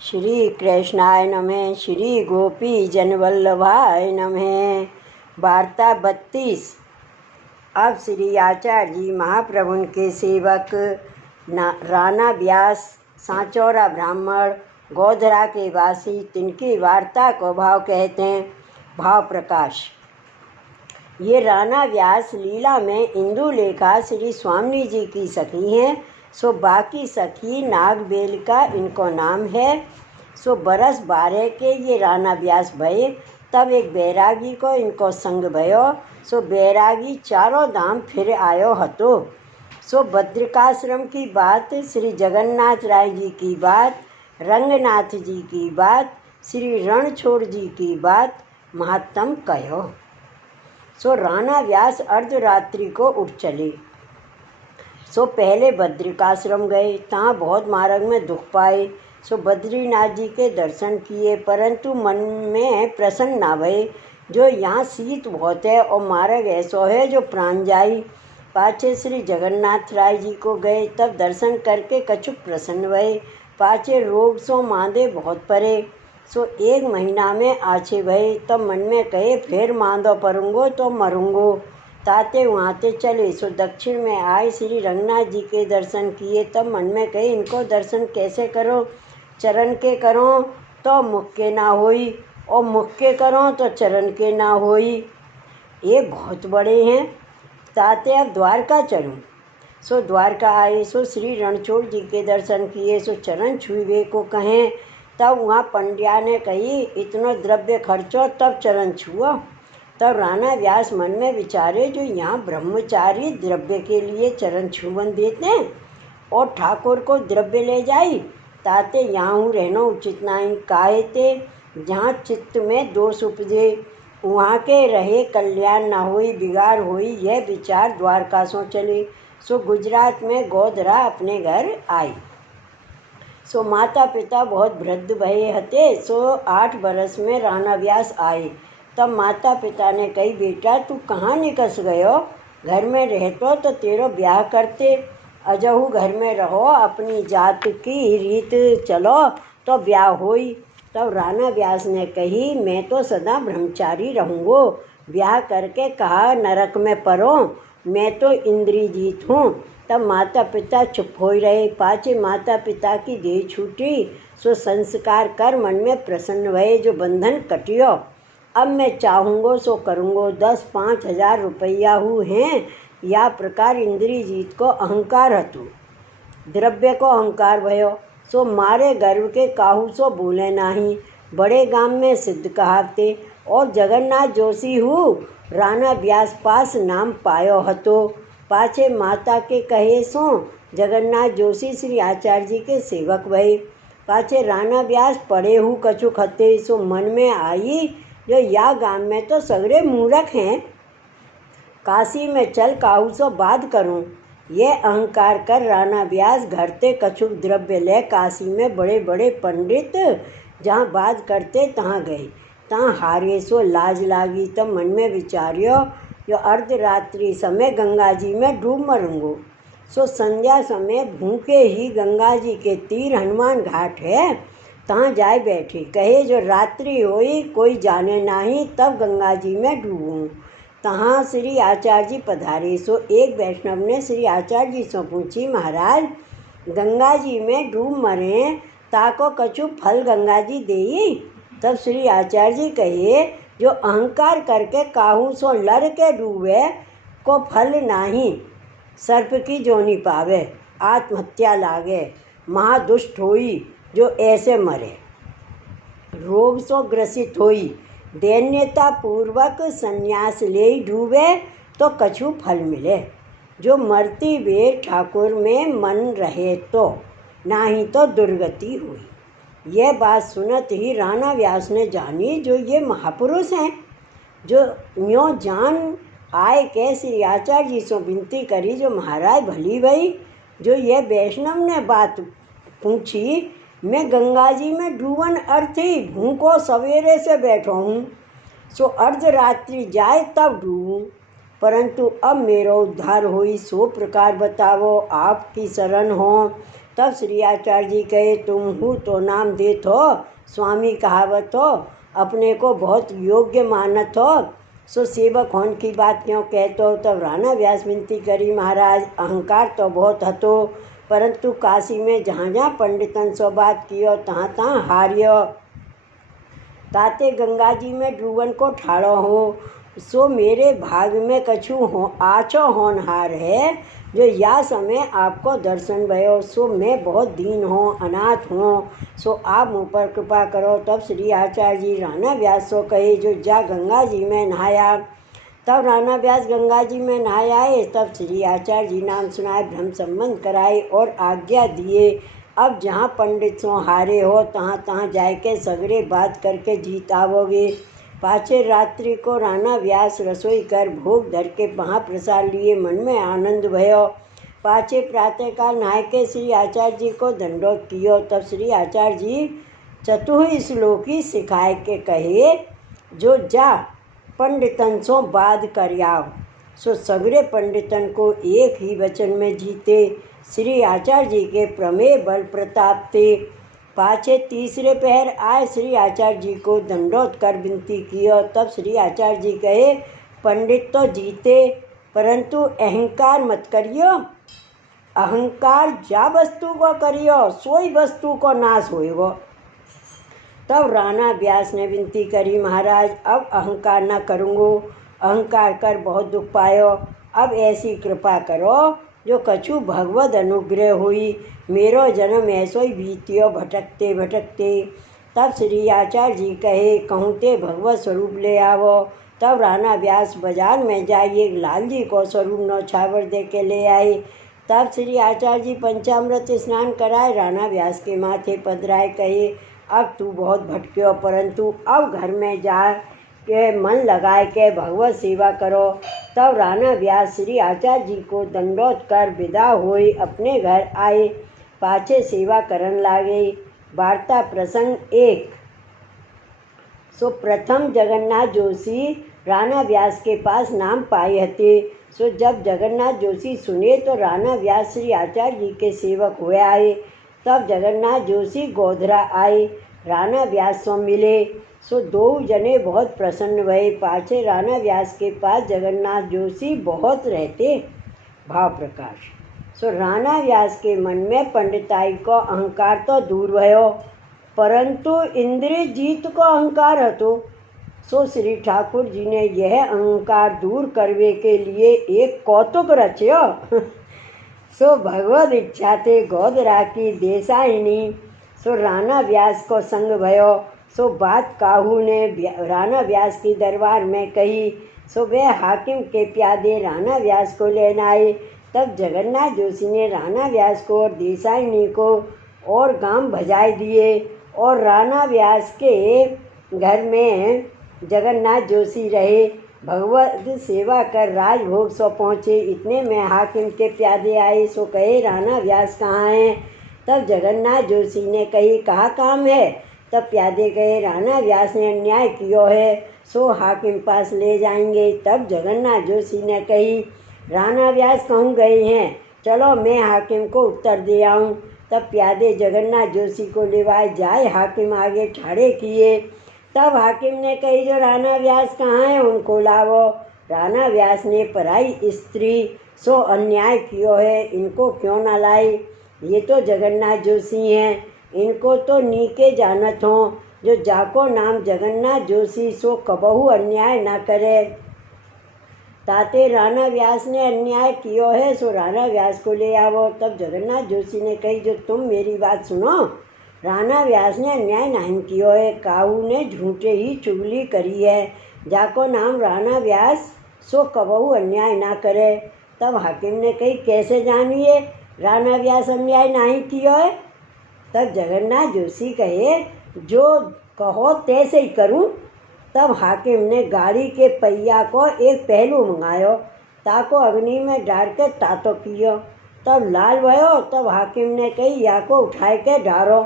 श्री कृष्णाय नमः। श्री गोपी जनवल्लभाय नमः। वार्ता 32। अब श्री आचार्य जी महाप्रभु के सेवक राणा व्यास, सांचौरा ब्राह्मण, गोधरा के वासी, तिनकी वार्ता को भाव कहते हैं। भाव प्रकाश। ये राणा व्यास लीला में इंदुलेखा श्री स्वामी जी की सखी हैं। सो बाकी सखी नागबेल का इनको नाम है। सो बरस 12 के ये राणा व्यास भये। तब एक बैरागी को इनको संग भयो। सो बैरागी चारों धाम फिर आयो हतो। सो बद्रिकाश्रम की बात, श्री जगन्नाथ राय जी की बात, रंगनाथ जी की बात, श्री रणछोड़ जी की बात महात्म कहो। सो राणा व्यास अर्धरात्रि को उठ चले। सो पहले बद्रिकाश्रम गए। तहाँ बहुत मार्ग में दुख पाए। सो बद्रीनाथ जी के दर्शन किए, परंतु मन में प्रसन्न ना भये। जो यहाँ शीत बहुत है और मार्ग ऐसो है जो प्राण जाई। पाछे श्री जगन्नाथ राय जी को गए। तब दर्शन करके कछुक प्रसन्न भये। पाछे रोग सो मांदे बहुत परे। सो 1 महीना में आछे भये। तब मन में कहे फिर मांदो परूंगो तो मरूंगो। ताते वहाँते चले। सो दक्षिण में आए, श्री रंगनाथ जी के दर्शन किए। तब मन में कहे इनको दर्शन कैसे करो। चरण के करो तो मुख के ना होई, और मुख के करो तो चरण के ना होई। ये बहुत बड़े हैं। ताते अब द्वारका चलूँ। सो द्वारका आए। सो श्री रणछोड़ जी के दर्शन किए। सो चरण छुए को कहें। तब वहाँ पंड्या ने कही इतना द्रव्य खर्चो तब चरण छुओ। तब राणा व्यास मन में विचारे जो यहाँ ब्रह्मचारी द्रव्य के लिए चरण छुवन देते हैं और ठाकुर को द्रव्य ले जाई, ताते यहाँ रहना उचित नहीं। काहे ते जहाँ चित्त में दोष उपजे वहाँ के रहे कल्याण न होई, बिगाड़ होई। यह विचार द्वारका सो चले। सो गुजरात में गोधरा अपने घर आई। सो माता पिता बहुत वृद्ध भये हते। सो 8 बरस में राणा व्यास आए। तब माता पिता ने कही बेटा तू कहाँ निकस गयो। घर में रहतो तो तेरो ब्याह करते। अजहू घर में रहो, अपनी जात की रीत चलो तो ब्याह होई। तब राणा व्यास ने कही मैं तो सदा ब्रह्मचारी रहूँगो। ब्याह करके कहा नरक में परो, मैं तो इंद्री जीत हूँ। तब माता पिता चुप हो रहे। पाछे माता पिता की देह छूटी। सो संस्कार कर मन में प्रसन्न भये जो बंधन कटियो। अब मैं चाहूँगो सो करूँगो। 10-5 हजार रुपया हु हैं। या प्रकार इंद्री जीत को अहंकार हतु, द्रव्य को अहंकार भयो। सो मारे गर्व के काहू सो बोले नाही। बड़े गाम में सिद्ध कहावते। और जगन्नाथ जोशी हूँ राणा व्यास पास नाम पायो हतो। पाछे माता के कहे सो जगन्नाथ जोशी श्री आचार्य जी के सेवक भये। पाछे राणा व्यास पढ़े हु कछुक हते। सो मन में आई जो या गांव में तो सगरे मूर्ख हैं। काशी में चल काहू सो बात करूं। ये अहंकार कर राणा व्यास घर ते कछुक द्रव्य ले काशी में बड़े बड़े पंडित जहाँ बात करते तहाँ गए। तहाँ हारे। सो लाज लागी। तब मन में विचार्यो जो अर्धरात्रि समय गंगा जी में डूब मरूंगो। सो संध्या समय भूखे ही गंगा जी के तीर हनुमान घाट है, तहाँ जाए बैठे। कहे जो रात्रि होई कोई जाने नहीं, तब गंगा जी में डूबूँ। तहाँ श्री आचार्य जी पधारे। सो एक वैष्णव ने श्री आचार्य जी से पूछी महाराज गंगा जी में डूब मरे ताको कछु फल गंगा जी देई। तब श्री आचार्य जी कहे जो अहंकार करके काहू सो लड़ के डूबे को फल नहीं। सर्प की जोनी पावे, आत्महत्या लागे, महादुष्ट होई जो ऐसे मरे। रोग सो ग्रसित होई, दैन्यता पूर्वक संन्यास ले डूबे तो कछु फल मिले। जो मरती वे ठाकुर में मन रहे तो, नहीं तो दुर्गति हुई। यह बात सुनत ही राणा व्यास ने जानी जो ये महापुरुष हैं। जो यूँ जान आए के श्री आचार्य जी से विनती करी जो महाराज भली भई जो ये वैष्णव ने बात पूछी। मैं गंगा जी में डूबन अर्थी भूखो सवेरे से बैठो हूँ। सो अर्धरात्रि जाए तब डूबूँ, परंतु अब मेरो उद्धार होई। सो प्रकार बतावो आपकी शरण हो। तब श्री आचार्य जी कहे, तुम हूँ तो नाम देत हो, स्वामी कहावत हो, अपने को बहुत योग्य मानत हो, सो सेवक होने की बात क्यों कहते हो। तब राणा व्यास विनती करी, महाराज अहंकार तो बहुत हतो, परंतु काशी में जहाँ जहाँ पंडितन सो बात कियो तहाँ तहाँ हारियो। ताते गंगा जी में ड्रूवन को ठाड़ो हो, सो मेरे भाग में कछु हो आचो होनहार है, जो या समय आपको दर्शन भयो। सो मैं बहुत दीन हूँ, अनाथ हूँ, सो आप मुँह पर कृपा करो। तब श्री आचार्य जी राणा व्यास सो कहे, जो जा गंगा जी में नहाया। तब राणा व्यास गंगा जी में नहाए आए। तब श्री आचार्य जी नाम सुनाए, ब्रह्म संबंध कराए और आज्ञा दिए, अब जहाँ पंडित सो हारे हो तहाँ तहाँ जाके सगरे बात करके जीत आवोगे। पाछे रात्रि को राणा व्यास रसोई कर भोग धर के महाप्रसाद लिए, मन में आनंद भयो। पाछे प्रातःकाल नहाय के श्री आचार्य जी को दंडोत कियो। तब श्री आचार्य जी चतुः श्लोकी सिखाए के कहे, जो जा पंडितन सो बाध कर आव। सो सगरे पंडितन को एक ही वचन में जीते, श्री आचार्य जी के प्रमेय बल प्रताप थे। पाछे तीसरे पहर आए श्री आचार्य जी को दंडोत कर विनती कियो। तब श्री आचार्य जी कहे, पंडित तो जीते, परंतु अहंकार मत करियो। अहंकार जा वस्तु को करियो, सोई वस्तु को नाश होएगो। तब राणा व्यास ने विनती करी, महाराज अब अहंकार न करूँगो, अहंकार कर बहुत दुख पायो, अब ऐसी कृपा करो जो कछु भगवद अनुग्रह हुई, मेरो जन्म ऐसो ही बीतियो भटकते भटकते। तब श्री आचार्य जी कहे, कहूँ ते भगवत स्वरूप ले आवो। तब राणा व्यास बाजार में जाइए लाल जी को स्वरूप नौछावर दे के ले आए। तब श्री आचार्य जी पंचामृत स्नान कराए, राणा व्यास के माथे पधराए, कहे, अब तू बहुत भटक्यो, परंतु अब घर में जा के मन लगाए के भगवत सेवा करो। तब राणा व्यास श्री आचार्य जी को दंडोत कर विदा हुए अपने घर आए। पाछे सेवा करन लागे। वार्ता प्रसंग 1। सो प्रथम जगन्नाथ जोशी राणा व्यास के पास नाम पाए हते। सो जब जगन्नाथ जोशी सुने तो राणा व्यास श्री आचार्य जी के सेवक हुए आए। तब जगन्नाथ जोशी गोधरा आए, राणा व्यास सो मिले। सो दो जने बहुत प्रसन्न भये। पाछे राणा व्यास के पास जगन्नाथ जोशी बहुत रहते। भाव प्रकाश। सो राणा व्यास के मन में पंडिताई को अहंकार तो दूर भयो, परंतु इंद्रिय जीत को अहंकार हतो। सो श्री ठाकुर जी ने यह अहंकार दूर करवे के लिए एक कौतुक रच्यो। सो भगवद इच्छा थे गोधरा की देसाइनी। सो राणा व्यास को संग भयो। सो बात काहू ने राणा व्यास की दरबार में कही। सो वह हाकिम के प्यादे राणा व्यास को लेना आए। तब जगन्नाथ जोशी ने राणा व्यास को और देसाइनी को और गांव भजाए दिए और राणा व्यास के घर में जगन्नाथ जोशी रहे। भगवत सेवा कर राजभोग सो पहुँचे। इतने में हाकिम के प्यादे आए। सो कहे, राणा व्यास कहाँ हैं? तब जगन्नाथ जोशी ने कही, कहा काम है? तब प्यादे कहे, राणा व्यास ने अन्याय कियो है, सो हाकिम पास ले जाएंगे। तब जगन्नाथ जोशी ने कही, राणा व्यास कहूँ गए हैं, चलो मैं हाकिम को उत्तर दे आऊँ। तब प्यादे जगन्नाथ जोशी को लेवाए जाए हाकिम आगे ठाड़े किए। तब हाकिम ने कही, जो राणा व्यास कहाँ हैं उनको लावो। राणा व्यास ने पराई स्त्री सो अन्याय कियो है, इनको क्यों ना लाई? ये तो जगन्नाथ जोशी हैं, इनको तो नीके जानत हों। जो जाको नाम जगन्नाथ जोशी सो कबहू अन्याय ना करे। ताते राणा व्यास ने अन्याय कियो है, सो राणा व्यास को ले आवो। तब जगन्नाथ जोशी ने कही, जो तुम मेरी बात सुनो, राणा व्यास ने अन्याय नहीं कियो है, काहू ने झूठे ही चुगली करी है। जाको नाम राणा व्यास सो कबहू अन्याय ना करे। तब हाकिम ने कही, कैसे जानिए राणा व्यास अन्याय नहीं कियो है? तब जगन्नाथ जोशी कहे, जो कहो तैसे ही करूं। तब हाकिम ने गाड़ी के पहिया को एक पहलू मंगायो, ताको अग्नि में डाल के तातो कियो। तब लाल भयो। तब हाकिम ने कही, या को उठाए के डारो,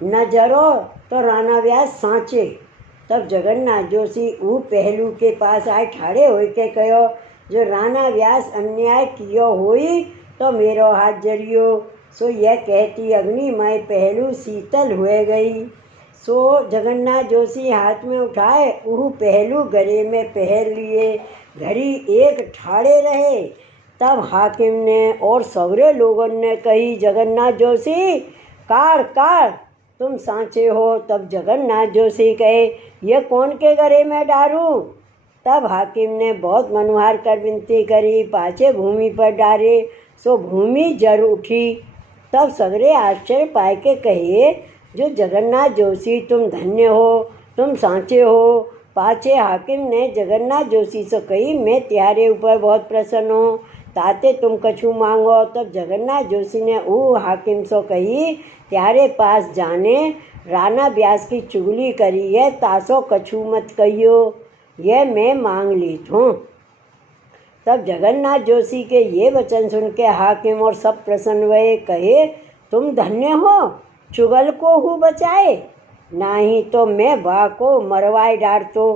न जरो तो राणा व्यास सांचे। तब जगन्नाथ जोशी ऊ पहलू के पास आए ठाड़े हो के कहो, जो राणा व्यास अन्याय कियो हुई तो मेरो हाथ जरियो। सो यह कहती अग्निमय पहलू शीतल हुए गई। सो जगन्नाथ जोशी हाथ में उठाए उह पहलू गले में पहन लिए, घड़ी एक ठाड़े रहे। तब हाकिम ने और सवरे लोगों ने कही, जगन्नाथ जोशी कार कार तुम सांचे हो। तब जगन्नाथ जोशी कहे, यह कौन के गले में डारूं? तब हाकिम ने बहुत मनोहार कर विनती करी, पाछे भूमि पर डारे। सो भूमि जर उठी। तब सगरे आश्चर्य पाए के कहे, जो जगन्नाथ जोशी तुम धन्य हो, तुम सांचे हो। पाछे हाकिम ने जगन्नाथ जोशी से कही, मैं तुम्हारे ऊपर बहुत प्रसन्न हूँ, ताते तुम कछु मांगो। तब जगन्नाथ जोशी ने ऊ हाकिम से कही, तुम्हारे पास जाने राणा व्यास की चुगली करी है, तासो कछु मत कहियो, यह मैं मांग लीत हूँ। तब जगन्नाथ जोशी के ये वचन सुन के हाकिम और सब प्रसन्न हुए, कहे, तुम धन्य हो, चुगल को हु बचाए, नहीं तो मैं वाह को मरवाए डारतो।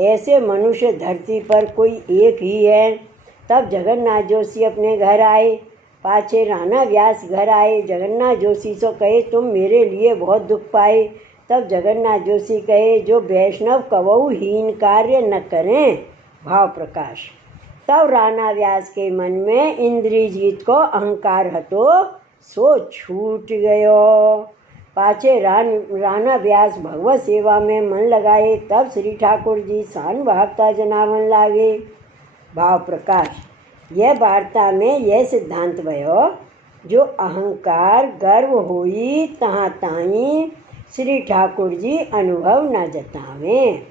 ऐसे मनुष्य धरती पर कोई एक ही है। तब जगन्नाथ जोशी अपने घर आए। पाछे राणा व्यास घर आए। जगन्नाथ जोशी से कहे, तुम मेरे लिए बहुत दुख पाए। तब जगन्नाथ जोशी कहे, जो वैष्णव कबहु हीन कार्य न करें। भाव प्रकाश। तब राणा व्यास के मन में इंद्रजीत को अहंकार हतो, सो छूट गयो। पाछे राणा व्यास भगवत सेवा में मन लगाए। तब श्री ठाकुर जी शान वार्ता जनावन लागे। भाव प्रकाश। यह वार्ता में यह सिद्धांत भयो, जो अहंकार गर्व होई तहाँ ताई श्री ठाकुर जी अनुभव न जतावें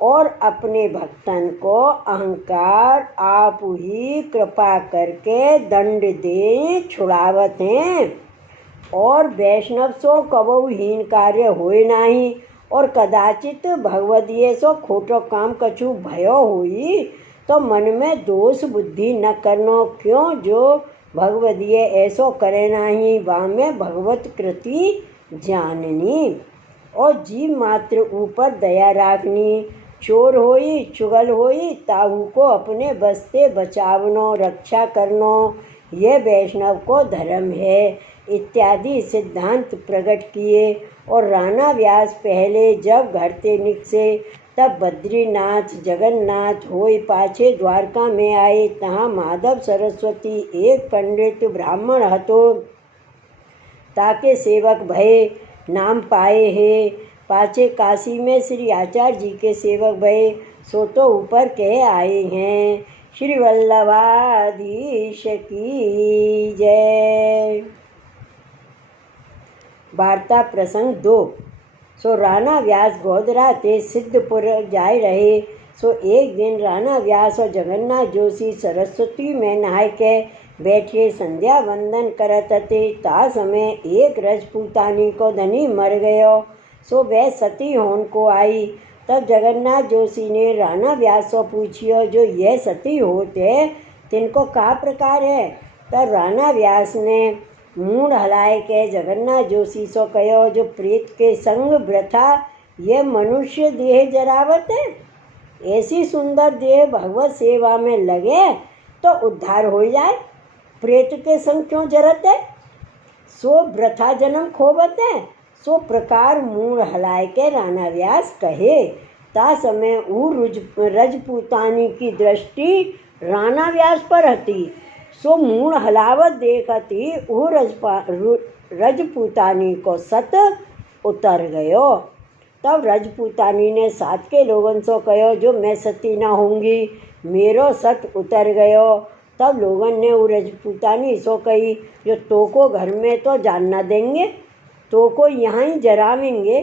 और अपने भक्तन को अहंकार आप ही कृपा करके दंड दे छुड़ावत हैं। और वैष्णव सो कबहु हीन कार्य होए नाही, और कदाचित भगवदीय सो खोटो काम कछु भयो होई तो मन में दोष बुद्धि न करनो। क्यों? जो भगवदीय ऐसो करे नाही, वहाँ में भगवत कृति जाननी और जीव मात्र ऊपर दया राखनी। चोर होई चुगल होई ताहू को अपने बस्ते बचावनो रक्षा करनो, यह वैष्णव को धर्म है इत्यादि सिद्धांत प्रकट किए। और राणा व्यास पहले जब घर ते निकसे तब बद्रीनाथ जगन्नाथ होई पाछे द्वारका में आए। तहाँ माधव सरस्वती एक पंडित ब्राह्मण हतो, ताके सेवक भये नाम पाए है। पाछे काशी में श्री आचार्य जी के सेवक भये, सो तो ऊपर कह आए हैं। श्री वल्लभाधीश की जय। वार्ता प्रसंग 2। सो राणा व्यास गोधरा ते सिद्धपुर जाए रहे। सो एक दिन राणा व्यास और जगन्नाथ जोशी सरस्वती में नहाय के बैठे संध्या वंदन करत थे। ता समय एक रजपूतानी को धनी मर गयो, सो वह सती होन को आई। तब जगन्नाथ जोशी ने राणा व्यास से पूछियो, जो यह सती होते तिनको का प्रकार है? तब राणा व्यास ने मूड हलाए के जगन्नाथ जोशी सो कहो, जो प्रेत के संग वृथा ये मनुष्य देह जरावत है, ऐसी सुंदर देह भगवत सेवा में लगे तो उद्धार हो जाए। प्रेत के संग क्यों जरत है? सो वृथा जन्म खोबत है। सो प्रकार मूड हलाए के राणा व्यास कहे। ता समय ऊ रजपूतानी की दृष्टि राणा व्यास पर हती। सो मूड हलावत देखती ऊ रजपूतानी को सत उतर गयो। तब रजपूतानी ने साथ के लोगों से कहो, जो मैं सती ना होंगी, मेरो सत उतर गयो। तब लोगों ने वो रजपूतानी सो कही, जो तो को घर में तो जान न देंगे, तो को यहाँ ही जरावेंगे।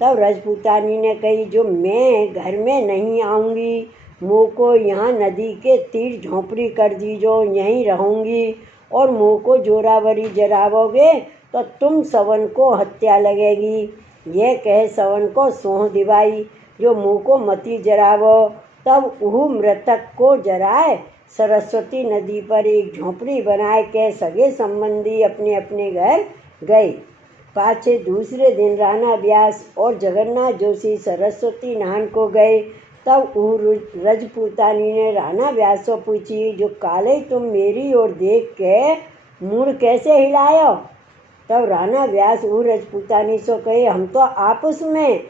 तब रजपूतानी ने कही, जो मैं घर में नहीं आऊँगी, मुँह को यहाँ नदी के तीर झोंपड़ी कर दीजो, यहीं रहूँगी। और मुँह को जोरावरी जरावोगे तो तुम सवन को हत्या लगेगी। यह कह सवन को सोह दिवाई, जो मुँह को मती जरावो। तब वह मृतक को जराए सरस्वती नदी पर एक झोंपड़ी बनाए के सगे संबंधी अपने अपने घर गए। पाछे दूसरे दिन राणा व्यास और जगन्नाथ जोशी सरस्वती नहान को गए। तब रजपूतानी ने राणा व्यास से पूछी, जो काले तुम मेरी ओर देख के मुड़ कैसे हिलायो? तब राणा व्यास ऊ रजपूतानी सो कहे, हम तो आपस में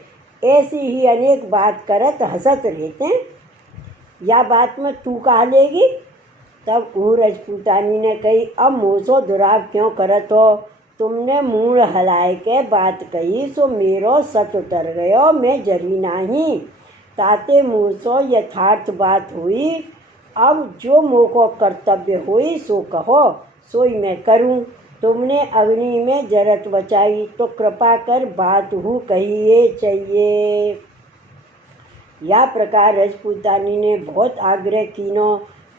ऐसी ही अनेक बात करत हंसत रहते, या बात में तू कहा लेगी। तब ऊ रजपूतानी ने कही, अब मोसो दुराव क्यों करत हो, तुमने मुँह हलाए के बात कही सो मेरो सत उतर गयो, मैं जरी नाही, ताते मूसो यथार्थ बात हुई। अब जो मोको कर्तव्य हुई सो कहो, सोई मैं करूं। तुमने अग्नि में जरत बचाई, तो कृपा कर बात हु कहिए चाहिए। या प्रकार रजपूतानी ने बहुत आग्रह कीनो।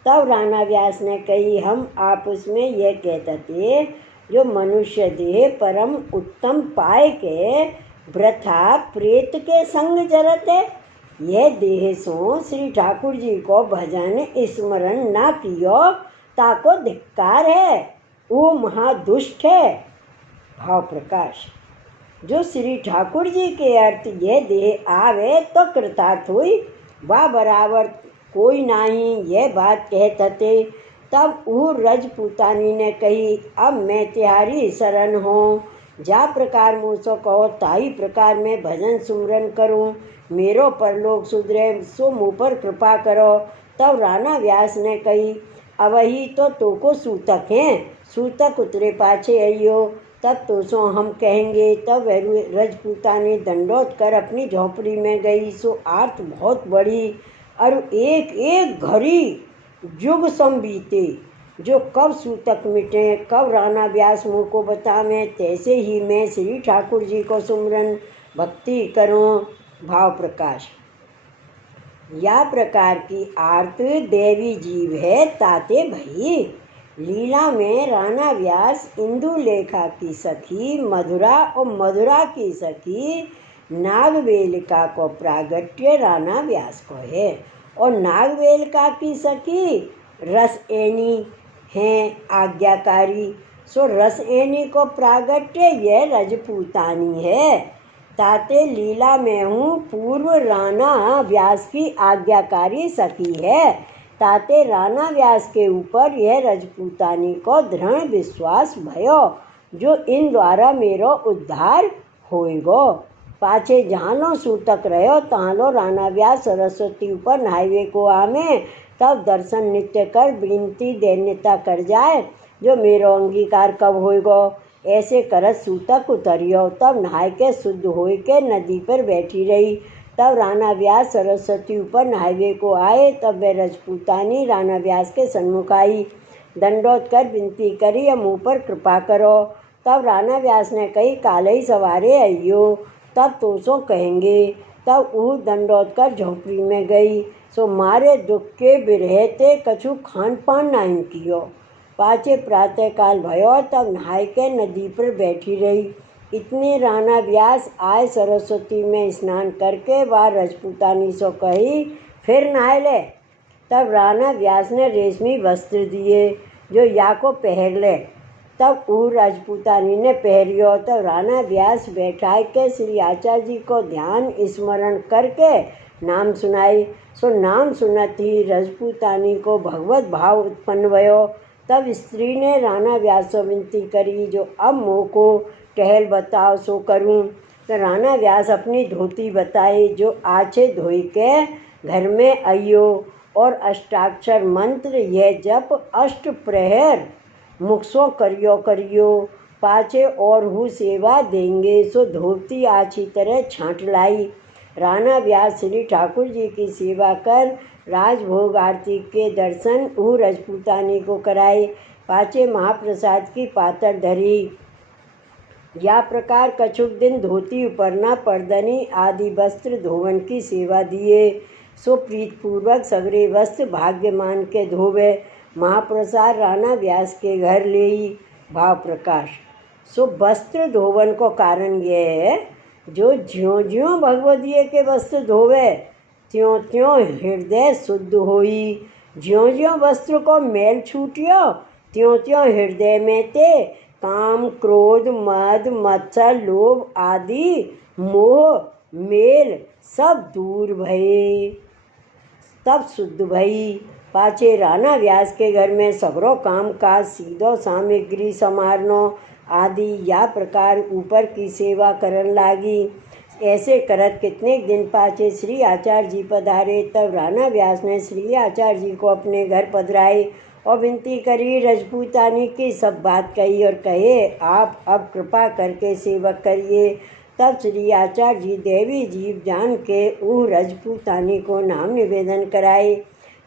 तब राणा व्यास ने कही, हम आपस में यह कहते थे, जो मनुष्य देह परम उत्तम पाए के वृथा प्रेत के संग जरत है, यह देह सो श्री ठाकुर जी को भजन स्मरण ना कियो, ताको धिक्कार है, वो महादुष्ट है। भाव प्रकाश। जो श्री ठाकुर जी के अर्थ यह देह आवे तो कृतार्थ हुई, वह बराबर कोई नहीं, यह बात कहते। तब ऊ रजपूतानी ने कही, अब मैं तिहारी शरण हूँ, जा प्रकार मुझसे कहो ताई प्रकार मैं भजन सुमरन करूँ, मेरो परलोक सुधरे सो मुँह पर कृपा करो। तब राणा व्यास ने कही, अवही तो तोको सूतक हैं, सूतक उतरे पाछे अइयो, तब तो सो हम कहेंगे। तब रजपूतानी दंडोत कर अपनी झोंपड़ी में गई, सो आर्त बहुत बड़ी और एक एक घड़ी युग सम बीते, जो कब सूतक मिटे, कब राणा व्यास मुँह को बतावें, तैसे ही मैं श्री ठाकुर जी को सुमरन भक्ति करूं। भाव प्रकाश। या प्रकार की आर्त देवी जीव है, ताते भई लीला में राणा व्यास इंदुलेखा की सखी मधुरा और मधुरा की सखी नागवेलिका को प्रागट्य राणा व्यास को है, और नागवेलिका की सखी रसएनी हैं आज्ञाकारी, सो रसएनी को प्रागट्य यह रजपूतानी है, ताते लीला में हूँ पूर्व राणा व्यास की आज्ञाकारी सखी है, ताते राणा व्यास के ऊपर यह रजपूतानी को दृढ़ विश्वास भयो, जो इन द्वारा मेरो उद्धार होएगो। पाछे जहाँ सूतक रहो तहाँ लो राणा व्यास सरस्वती ऊपर नहावे को आमे, तब दर्शन नित्य कर विनती दैन्यता कर जाए, जो मेरो अंगीकार कब होएगो। ऐसे करत सूतक उतरियो, तब नहाय के शुद्ध होय के नदी पर बैठी रही। तब राणा व्यास सरस्वती ऊपर नहावे को आए, तब वह रजपूतानी राणा व्यास के सन्मुख आई, दंडोत कर विनती करी, अब मुँह पर कृपा करो। तब राणा व्यास ने कही, काले ही सवारे अइयो, तब तो सो कहेंगे। तब ऊ दंडोत कर झोंपड़ी में गई, सो मारे दुख के बिरहते कछु खान पान नहीं कियो। पाछे प्रातः काल भयो, तब नहाय के नदी पर बैठी रही। इतने राणा व्यास आए सरस्वती में स्नान करके, वह रजपूतानी सो कही, फिर नहाय ले। तब राणा व्यास ने रेशमी वस्त्र दिए, जो या को पहन ले। तब ऊ राजपूतानी ने पहरियो। तब राणा व्यास बैठाए के श्री आचार्य जी को ध्यान स्मरण करके नाम सुनाई, सो नाम सुनत ही राजपूतानी को भगवत भाव उत्पन्न भयो। तब स्त्री ने राणा व्यास से विनती करी, जो अब मोह को टहल बताओ सो करूं। तो राणा व्यास अपनी धोती बताई, जो आछे धोई के घर में अइयो, और अष्टाक्षर मंत्र यह जप अष्ट प्रहर मुखसो करियो करियो, पाछे और हु सेवा देंगे, सो धोती आछी तरह छांट लाई। राणा व्यास श्री ठाकुर जी की सेवा कर राजभोग आरती के दर्शन ऊ रजपूतानी को कराए, पाछे महाप्रसाद की पातर धरी। या प्रकार कछुक दिन धोती उपरना परदनी आदि वस्त्र धोवन की सेवा दिए, सो प्रीतपूर्वक सगरे वस्त्र भाग्यमान के धोवे। महाप्रसाद राणा व्यास के घर लेई। भाव प्रकाश। सो वस्त्र धोवन को कारण यह है, जो ज्यों ज्यों भगवदीय के वस्त्र धोवे, त्यों त्यों हृदय शुद्ध होई। ज्यों ज्यों वस्त्र को मैल छूटियो, त्यों त्यों हृदय में ते काम क्रोध मद मत्सर लोभ आदि मोह मेल सब दूर भये, तब शुद्ध भई। पाछे राणा व्यास के घर में सगरो काम काज सीधो सामग्री समारनो, आदि या प्रकार ऊपर की सेवा करन लागी। ऐसे करत कितने दिन पाछे श्री आचार्य जी पधारे। तब राणा व्यास ने श्री आचार्य जी को अपने घर पधराए और विनती करी। रजपूतानी की सब बात कही और कहे, आप अब कृपा करके सेवक करिए। तब श्री आचार्य जी देवी जीव जान के ऊ रजपूतानी को नाम निवेदन कराए।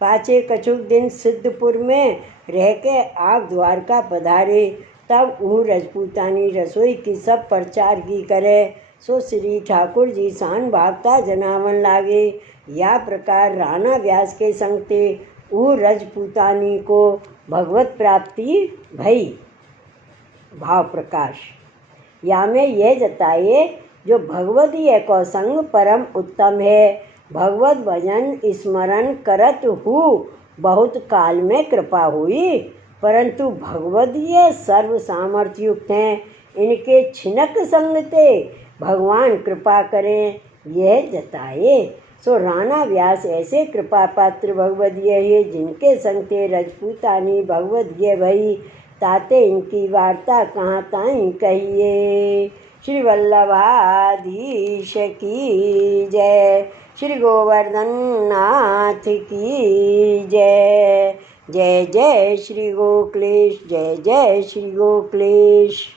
पाछे कछुक दिन सिद्धपुर में रह के आप द्वारका पधारे। तब ऊ रजपूतानी रसोई की सब प्रचार की करे। सो श्री ठाकुर जी शान भागता जनावन लागे। या प्रकार राणा व्यास के संग ते ऊ रजपूतानी को भगवत प्राप्ति भई। भाव प्रकाश या में यह जताए, जो भगवदीय को संग परम उत्तम है। भगवत भजन स्मरण करत हु बहुत काल में कृपा हुई, परंतु भगवदीय सर्व सामर्थ्य युक्त हैं। इनके छिनक संग ते भगवान कृपा करें, यह जताए। सो राणा व्यास ऐसे कृपा पात्र भगवदीय है, जिनके संग ते रजपूतानी भगवदीय भई। ताते इनकी वार्ता कहाँ ताई कहिए। श्री वल्लभाधीश की जय। श्री गोवर्धन नाथ की जय। जय जय श्री गोक्लेश, जय जय श्री गोक्लेश।